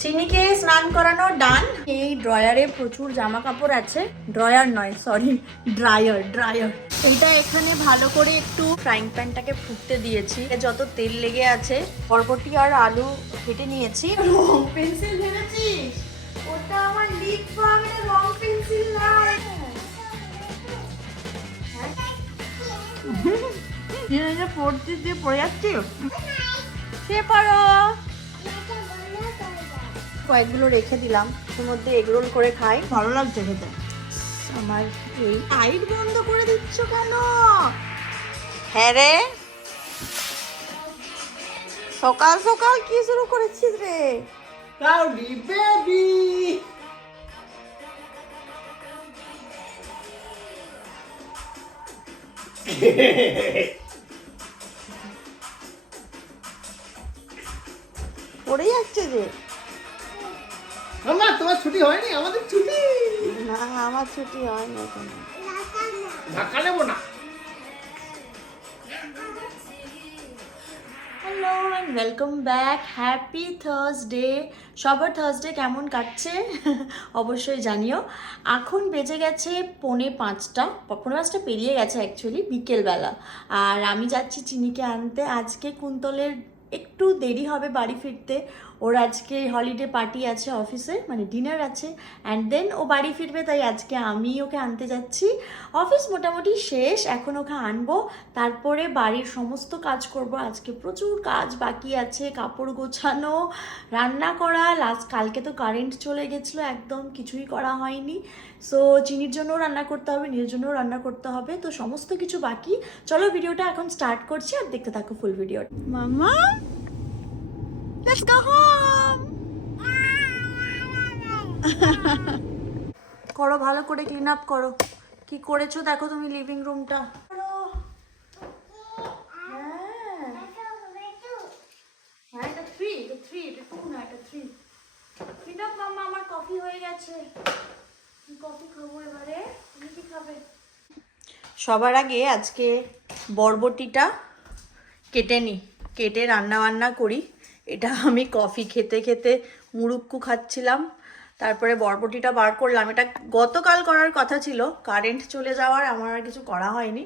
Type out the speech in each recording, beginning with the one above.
চিনিকে স্নান করানো ডান। এই ড্রয়ারে প্রচুর জামা কাপড় আছে, ড্রয়ার নয় সরি ড্রায়ার। এইটা এখানে ভালো করে একটু ফ্রাইং প্যানটাকে ফুটতে দিয়েছি, যত তেল লেগে আছে। বরবটি আর আলু কেটে নিয়েছি। রং পেন্সিল ভেবেছিস? ওটা আমার লিপ বামের রং পেন্সিল না। পড়ছিস দিয়ে পড়ে যাচ্ছি সে পারো। কয়েকগুলো রেখে দিলাম, এর মধ্যে এগরোল করে খাই, ভালো লাগছে খেতে। আমার এই লাইট বন্ধ করে দিচ্ছ কেন? হ্যাঁ রে, সকাল সকাল কি শুরু করেছিস রে? কাউডি বেবি পড়ে যাচ্ছে যে। মামা তোমার ছুটি হয়নি? আমাদের ছুটি। না আমার ছুটি হয়নি এখন। ধাক্কা নেবো না। Hello and welcome back, happy Thursday. সবার থার্সডে কেমন কাটছে অবশ্যই জানিও। এখন বেজে গেছে 4:45, 4:45 পেরিয়ে গেছে অ্যাকচুয়ালি, বিকেলবেলা। আর আমি যাচ্ছি চিনিকে আনতে। আজকে কুন্তলের একটু দেরি হবে বাড়ি ফিরতে, ওর আজকে হলিডে পার্টি আছে অফিসে, মানে ডিনার আছে, অ্যান্ড দেন ও বাড়ি ফিরবে, তাই আজকে আমি ওকে আনতে যাচ্ছি। অফিস মোটামুটি শেষ, এখন ওকে আনবো, তারপরে বাড়ির সমস্ত কাজ করব। আজকে প্রচুর কাজ বাকি আছে, কাপড় গোছানো, রান্না করা। কালকে তো কারেন্ট চলে গেছিলো, একদম কিছুই করা হয়নি। সো চিনির জন্যও রান্না করতে হবে, নিজের জন্যও রান্না করতে হবে, তো সমস্ত কিছু বাকি। চলো ভিডিওটা এখন স্টার্ট করছি, আর দেখতে থাকো ফুল ভিডিও। মামা let's go home করো, ভালো করে ক্লিন আপ করো। কি করেছো দেখো তুমি লিভিং রুমটা। আমার কফি হয়ে গেছে, কফি খাবো এবারে। তুমি কি খাবে? সবার আগে আজকে বরবটিটা কেটে রান্না বান্না করি। এটা আমি কফি খেতে খেতে মুড়ুক্কু খাচ্ছিলাম, তারপরে বরবটিটা বার করলাম। এটা গতকাল করার কথা ছিল, কারেন্ট চলে যাওয়ার আমার আর কিছু করা হয়নি।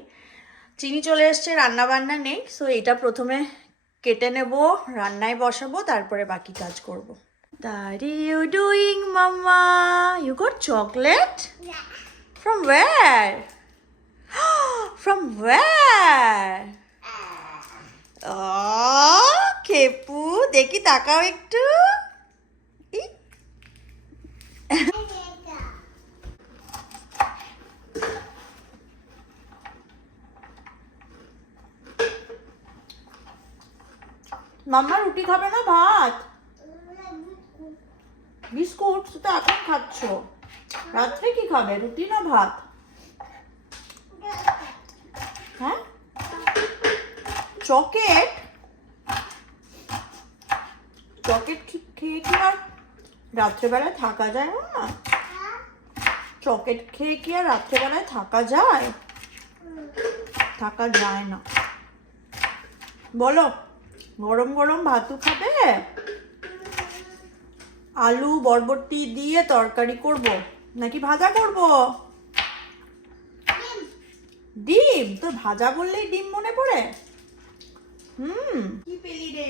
চিনি চলে এসছে, রান্না বান্না নেই, সো এটা প্রথমে কেটে নেব, রান্নায় বসাবো, তারপরে বাকি কাজ করব। What are you doing, Mama? You got chocolate? Yeah. From where? From where? Oh, খেপু দেখি তাকাও একটু। মাম্মা রুটি খাবে না ভাত? বিস্কুট তো এখন খাচ্ছ, রাত্রে কি খাবে, রুটি না ভাত? হ্যাঁ, চকলেট খেয়ে কি আর রাত্রেবেলায় থাকা যায় না? চকলেট খেয়ে কি আর রাত্রেবেলায় থাকা যায়? থাকা যায় না। বলো, গরম গরম ভাতু খাবে? আলু বরবটি দিয়ে তরকারি করব নাকি ভাজা করব? ডিম? তো ভাজা বললেই ডিম মনে পড়ে। কি পেলি রে?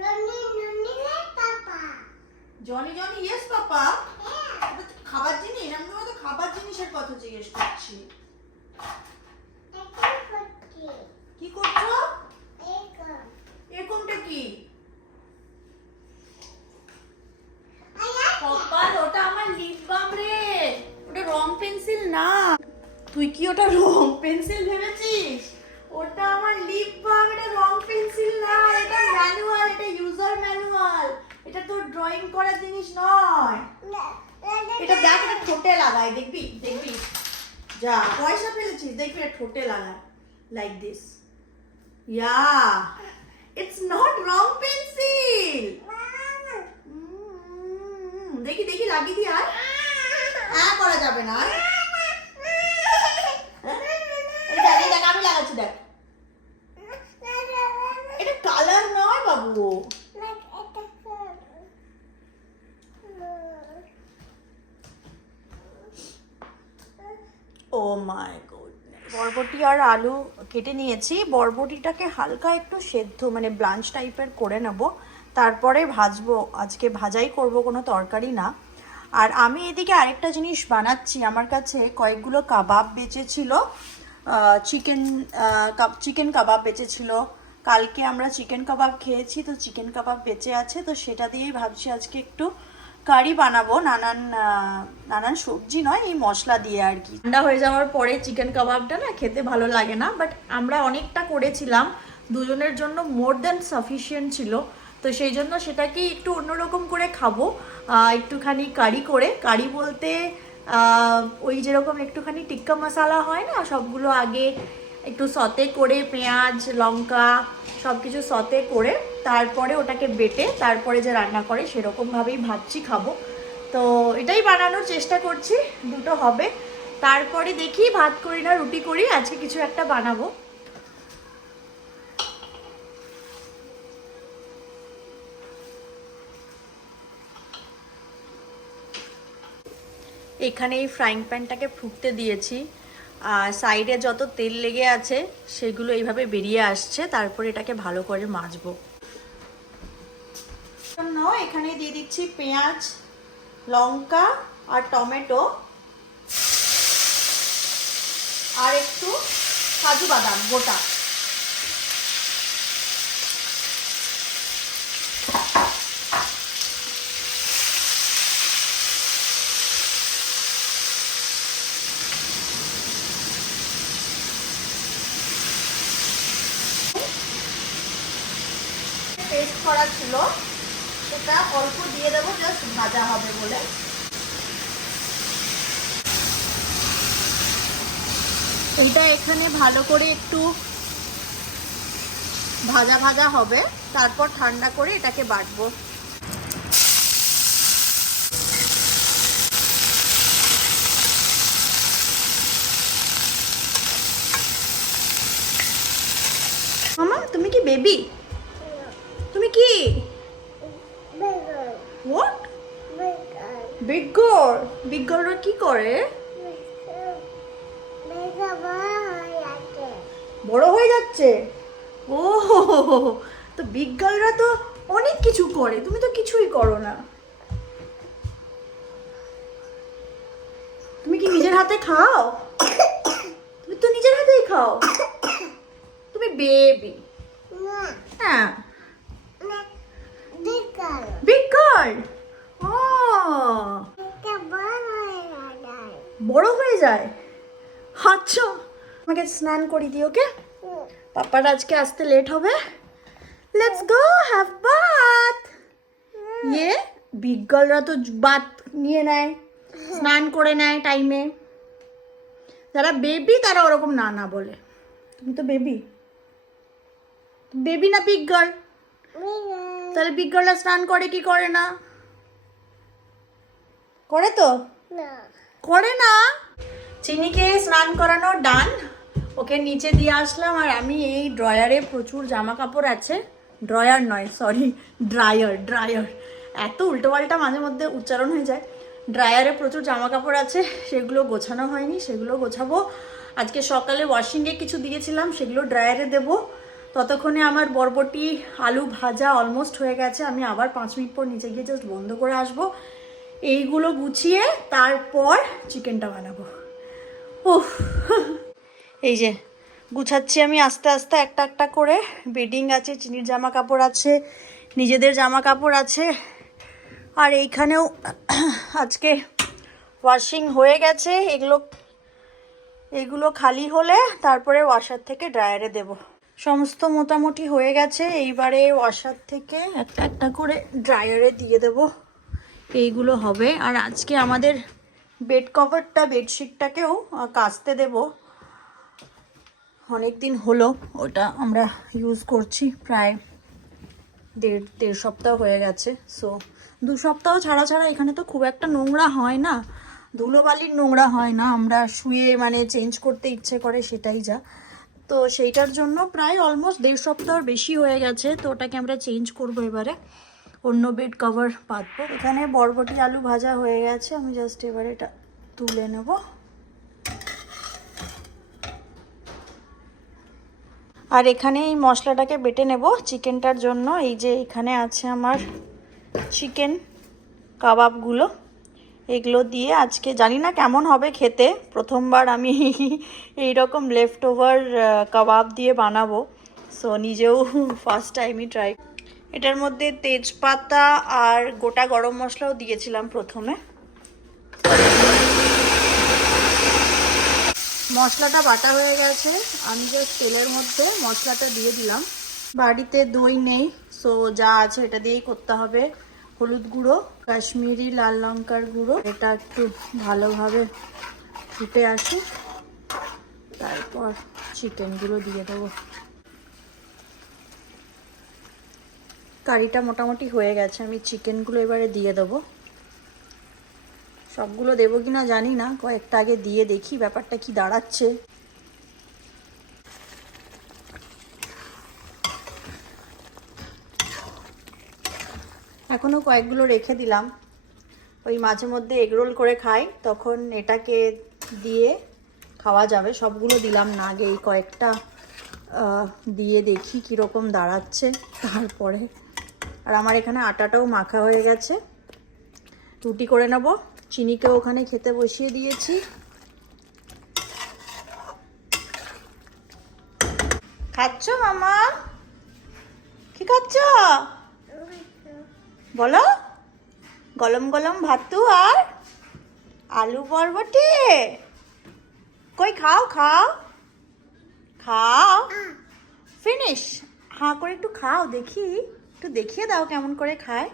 জনি জনি ইয়েস পাপা। খাবার জিনিস? আমি তোমাকে খাবার জিনিসের কথা জিজ্ঞেস করছি। কি করছো? এরকমটা কি? কপাল, ওটা আমার লিপ বাম রে, ওটা রং পেন্সিল না। তুই কি ওটা রং পেন্সিল ভেবেছিস? ওটা আমার লিপ বাম, এটা রং পেন্সিল না, এটা ম্যানুয়াল, এটা ইউজার ম্যানুয়াল, এটা তোর ড্রয়িং করার জিনিস নয়। এটা দেখ, এটা ঠোঁটে লাগায়, দেখবি দেখবি, যা পয়সা ফেলেছিস, দেখবি এটা ঠোঁটে লাগায়, like this. Yeah, it's not wrong pencil. দেখি দেখি লাগিয়ে দি, আর করা যাবে না। দেখ আমি লাগাচ্ছি, দেখ এটা কালার নয় বাবু, মাই গড, বরবটি আর আলু কেটে নিয়েছি। বরবটিটাকে হালকা একটু সেদ্ধ মানে ব্লাঞ্চ টাইপের করে নেব, তারপরে ভাজবো। আজকে ভাজাই করব, কোনো তরকারি না। আর আমি এদিকে আরেকটা জিনিস বানাচ্ছি। আমার কাছে কয়েকগুলো কাবাব বেঁচেছিল, চিকেন কাবাব বেঁচেছিল। কালকে আমরা চিকেন কাবাব খেয়েছি, তো চিকেন কাবাব বেঁচে আছে, তো সেটা দিয়েই ভাবছি আজকে একটু কারি বানাবো। নানান সবজি নয়, এই মশলা দিয়ে আর কি। ঠান্ডা হয়ে যাওয়ার পরে চিকেন কাবাবটা না খেতে ভালো লাগে না, বাট আমরা অনেকটা করেছিলাম, দুজনের জন্য মোর দ্যান সাফিসিয়েন্ট ছিল। তো সেই জন্য সেটাকে একটু অন্যরকম করে খাবো, একটুখানি কারি করে। কারি বলতে ওই যেরকম একটুখানি টিক্কা মশলা হয় না, সবগুলো আগে একটু সতে করে পেঁয়াজ লঙ্কা সব কিছু সতে করে তারপরে ওটাকে বেটে তারপরে যে রান্না করে সেরকমভাবেই ভাবছি খাবো। তো এটাই বানানোর চেষ্টা করছি, দুটো হবে। তারপরে দেখি ভাত করি না রুটি করি, আজকে কিছু একটা বানাবো। এখানে এই ফ্রাইং প্যানটাকে ফুটতে দিয়েছি, আর সাইডে যত তেল লেগে আছে সেগুলো এইভাবে বেরিয়ে আসছে। তারপরে এটাকে ভালো করে মাজবো। এখানে দিয়ে দিচ্ছি পেঁয়াজ লঙ্কা আর টমেটো আর একটু কাজু বাদাম গোটা। পেস্ট করা ছিল, সেটা অল্প দিয়ে দেবো, জাস্ট ভাজা হবে বলে। এইটা এখানে ভালো করে একটু ভাজা ভাজা হবে, তারপর ঠান্ডা করে এটাকে বাটবো। মামা তুমি কি বেবি? তুমি কি হোয়াট? Big girl? বিগ গার্লরা কি করে? বড় হয়ে যাচ্ছে। ও তো বিগ গার্লরা তো অনেক কিছু করে, তুমি তো কিছুই করো না। তুমি কি নিজের হাতে খাও? তুমি তো নিজের হাতেই খাও। তুমি বেবি। হ্যাঁ বিগ গার্ল। ও বড় হয়ে যায়। আচ্ছা আমাকে স্নান করি দিও, ওকে? পাপার আজকে আসতে লেট হবে। Let's go have bath. ইয়ে বিগ গার্লরা তো বাথ নিয়ে নেয়, স্নান করে নেয় টাইমে। যারা বেবি তারা ওরকম না না বলে। তুমি তো বেবি, বেবি না বিগ গার্ল? তাহলে বিগ গার্লরা স্নান করে কি করে না? করে তো? করে না। চিনিকে স্নান করানো ডান, ওকে নিচে দিয়ে আসলাম। আর আমি এই ড্রয়ারে প্রচুর জামা কাপড় আছে, ড্রয়ার নয় সরি ড্রায়ার, এত উল্টোপাল্টা মাঝে মধ্যে উচ্চারণ হয়ে যায়। ড্রায়ারে প্রচুর জামা কাপড় আছে, সেগুলো গোছানো হয়নি, সেগুলো গোছাবো। আজকে সকালে ওয়াশিংয়ে কিছু দিয়েছিলাম, সেগুলো ড্রায়ারে দেবো। ততক্ষণে আমার বরবটি আলু ভাজা অলমোস্ট হয়ে গেছে। আমি আবার 5 মিনিট পর নিচে গিয়ে জাস্ট বন্ধ করে আসবো। এইগুলো গুছিয়ে তারপর চিকেনটা বানাবো। উফ এই যে গুছাচ্ছি আমি আস্তে আস্তে একটা একটা করে। বেডিং আছে, চিনির জামা কাপড় আছে, নিজেদের জামা কাপড় আছে, আর এইখানেও আজকে ওয়াশিং হয়ে গেছে। এগুলো খালি হলে তারপরে ওয়াশার থেকে ড্রায়ারে দেব। সমস্ত মোটামুটি হয়ে গেছে, এইবারে ওয়াশার থেকে একটা একটা করে ড্রায়ারে দিয়ে দেব। এইগুলো হবে। আর আজকে আমাদের বেড কভারটা বেডশিটটাকেও কাচতে দেব। অনেক দিন হলো ওটা আমরা ইউজ করছি, প্রায় দেড় সপ্তাহ হয়ে গেছে। সো 2 সপ্তাহ ছাড়া ছাড়া এখানে তো খুব একটা নোংরা হয় না, ধুলোবালির নোংরা হয় না। আমরা শুয়ে মানে চেঞ্জ করতে ইচ্ছে করে সেটাই যা। তো সেইটার জন্য প্রায় অলমোস্ট 1.5 সপ্তাহর বেশি হয়ে গেছে। তো ওটাকে আমরা চেঞ্জ করবো, এবারে অন্য বেড কভার পাতবো। এখানে বরবটি আলু ভাজা হয়ে গেছে, আমি জাস্ট এবারে এটা তুলে নেব। আর এখানে এই মশলাটাকে বেটে নেব চিকেনটার জন্য। এই যে এখানে আছে আমার চিকেন কাবাবগুলো, এগুলো দিয়ে আজকে জানি না কেমন হবে খেতে। প্রথমবার আমি এই রকম লেফট ওভার কাবাব দিয়ে বানাবো, সো নিজেও ফার্স্ট টাইমই ট্রাই। এটার মধ্যে তেজপাতা আর গোটা গরম মশলাও দিয়েছিলাম প্রথমে। মশলাটা বাটা হয়ে গেছে, আমি জাস্ট তেলের মধ্যে মশলাটা দিয়ে দিলাম। বাড়িতে দই নেই, সো যা আছে এটা দিয়েই করতে হবে। হলুদ গুঁড়ো, কাশ্মীরি লাল লঙ্কার গুঁড়ো, এটা একটু ভালোভাবে ফুটে আসে, তারপর চিকেনগুলো দিয়ে দেবো। কারিটা মোটামুটি হয়ে গেছে, আমি চিকেনগুলো এবারে দিয়ে দেবো। সবগুলো দেবো কিনা জানি না, কয়েকটা আগে দিয়ে দেখি ব্যাপারটা কি দাঁড়াচ্ছে। এখনো কয়েকগুলো রেখে দিলাম, ওই মাঝে মধ্যে এগরোল করে খাই তখন এটাকে দিয়ে খাওয়া যাবে। সবগুলো দিলাম না, আগে এই কয়েকটা দিয়ে দেখি কীরকম দাঁড়াচ্ছে তারপরে। আর আমার এখানে আটাটাও মাখা হয়ে গেছে, রুটি করে নেব। চিনিকেও ওখানে খেতে বসিয়ে দিয়েছি। খাচ্ছ মামা? কি খাচ্ছ বলো? গরম গরম ভাতু আর আলু বরবটি। কই খাও খাও খাও, ফিনিশ। হাঁ করে একটু খাও দেখি, একটু দেখিয়ে দাও কেমন করে খায়।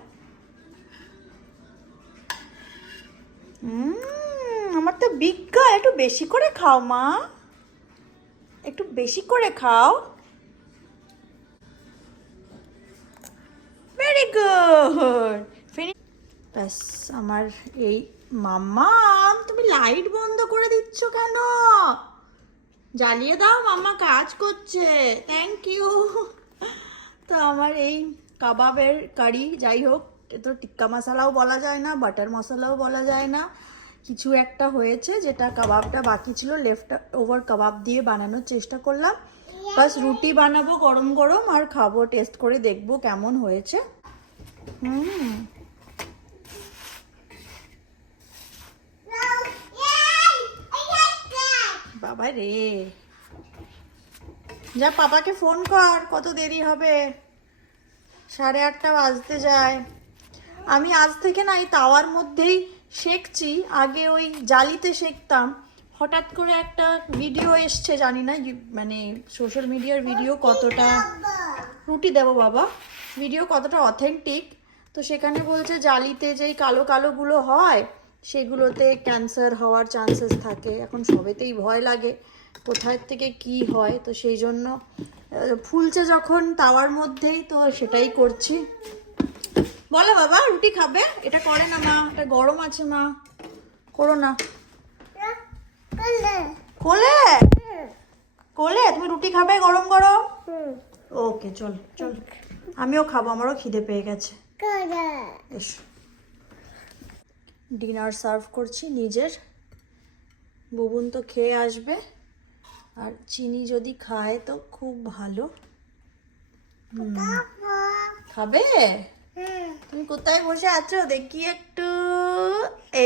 আমার তো বিজ্ঞা, একটু বেশি করে খাও মা, একটু বেশি করে খাও। Very good, finish. ব্যাস আমার এই। মাম্মা তুমি লাইট বন্ধ করে দিচ্ছ কেন? জ্বালিয়ে দাও, মাম্মা কাজ করছে। Thank you. তো আমার এই কাবাবের কারি, যাই হোক, তো টিক্কা মশলাও বলা যায় না, বাটার মশলাও বলা যায় না, কিছু একটা হয়েছে যেটা কাবাবটা বাকি ছিল, লেফট ওভার কাবাব দিয়ে বানানোর চেষ্টা করলাম। বাস রুটি বানাবো গরম গরম আর খাবো, টেস্ট করে দেখবো কেমন হয়েছে। বাবা রে, যা পাপাকে ফোন কর, কত দেরি হবে, 8:30 বাজতে যায়। আমি আজ থেকে না এই তাওয়ার মধ্যেই সেঁকছি, আগে ওই জালিতে সেঁকতাম। হঠাৎ করে একটা ভিডিও এসছে, জানি না মানে সোশ্যাল মিডিয়ার ভিডিও কতটা, রুটি দেবো বাবা, ভিডিও কতটা অথেন্টিক। তো সেখানে বলছে জালিতে যেই কালো কালোগুলো হয় সেগুলোতে ক্যান্সার হওয়ার চান্সেস থাকে। এখন সবেতেই ভয় লাগে কোথায় থেকে কি হয়, তো সেই জন্য ফুলছে যখন তাওয়ার মধ্যেই, তো সেটাই করছি। বলো বাবা, রুটি খাবে? এটা করে না মা, এটা গরম আছে মা, করো না। কোলে কোলে তুমি রুটি খাবে গরম গরম? ওকে চল চল, আমিও খাবো, আমারও খিদে পেয়ে গেছে। এসো, ডিনার সার্ভ করছি নিজের, বুবুন তো খেয়ে আসবে, আর চিনি যদি খায় তো খুব ভালো। খাবে? তুমি কোথায় বসে আছো দেখি একটু?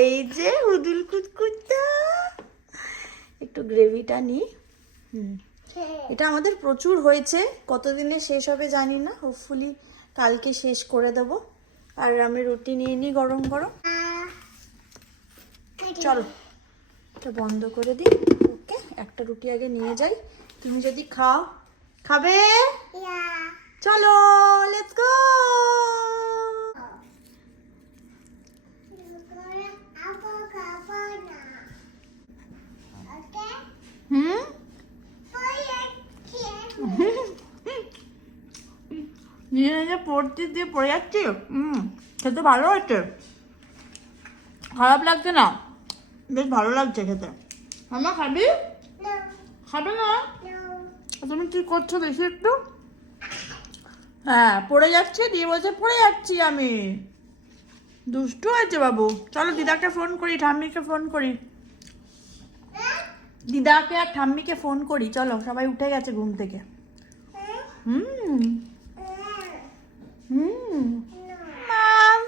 এই যে হুদুল কুতকুতা, একটু গ্রেভিটা নি। এটা আমাদের প্রচুর হয়েছে, কতদিনে শেষ হবে জানি না, হোপফুলি কালকে শেষ করে দেব। আর আমি রুটি নিয়ে নিই গরম গরম। চলো এটা বন্ধ করে দিই। ওকে, একটা রুটি আগে নিয়ে যাই, তুমি যদি খাও। খাবে? চলো লেটস গো। নিজে নিজে পড়তে দিয়ে পড়ে যাচ্ছি। খেতে ভালো হয়েছে, খারাপ লাগছে না, বেশ ভালো লাগছে খেতে। মামা খাবি? খাবে না? তুমি কি করছো দেখি একটু। হ্যাঁ পড়ে যাচ্ছে, দিয়ে বলছে পড়ে যাচ্ছি আমি। দুষ্টু হয়েছে বাবু। চলো দিদাকে ফোন করি, ঠাম্মিকে ফোন করি, দিদাকে আর ঠাম্মিকে ফোন করি। চলো, সবাই উঠে গেছে ঘুম থেকে। হুম হুম মাম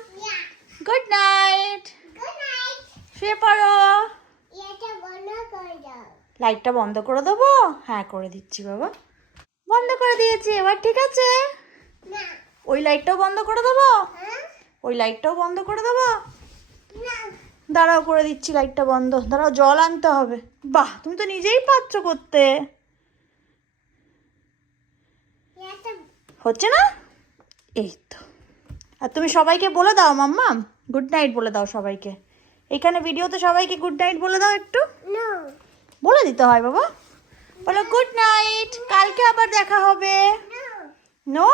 গুড নাইট শুয়ে পড়ো লাইটটা বন্ধ করে দেবো হ্যাঁ করে দিচ্ছি বাবা বন্ধ করে দিয়েছি এবার ঠিক আছে ওই লাইটটাও বন্ধ করে দেবো ওই লাইটটাও বন্ধ করে দেবো দাঁড়াও করে দিচ্ছি লাইটটা বন্ধ দাঁড়াও জল আনতে হবে বাহ তুমি তো নিজেই পাচ্ছ করতে হচ্ছে না এই তো আর তুমি সবাইকে বলে দাও মাম্মাম গুড নাইট বলে দাও সবাইকে এখানে ভিডিওতে সবাইকে গুড নাইট বলে দাও একটু বলে দিতে হয় বাবা বলো গুড নাইট কালকে আবার দেখা হবে নো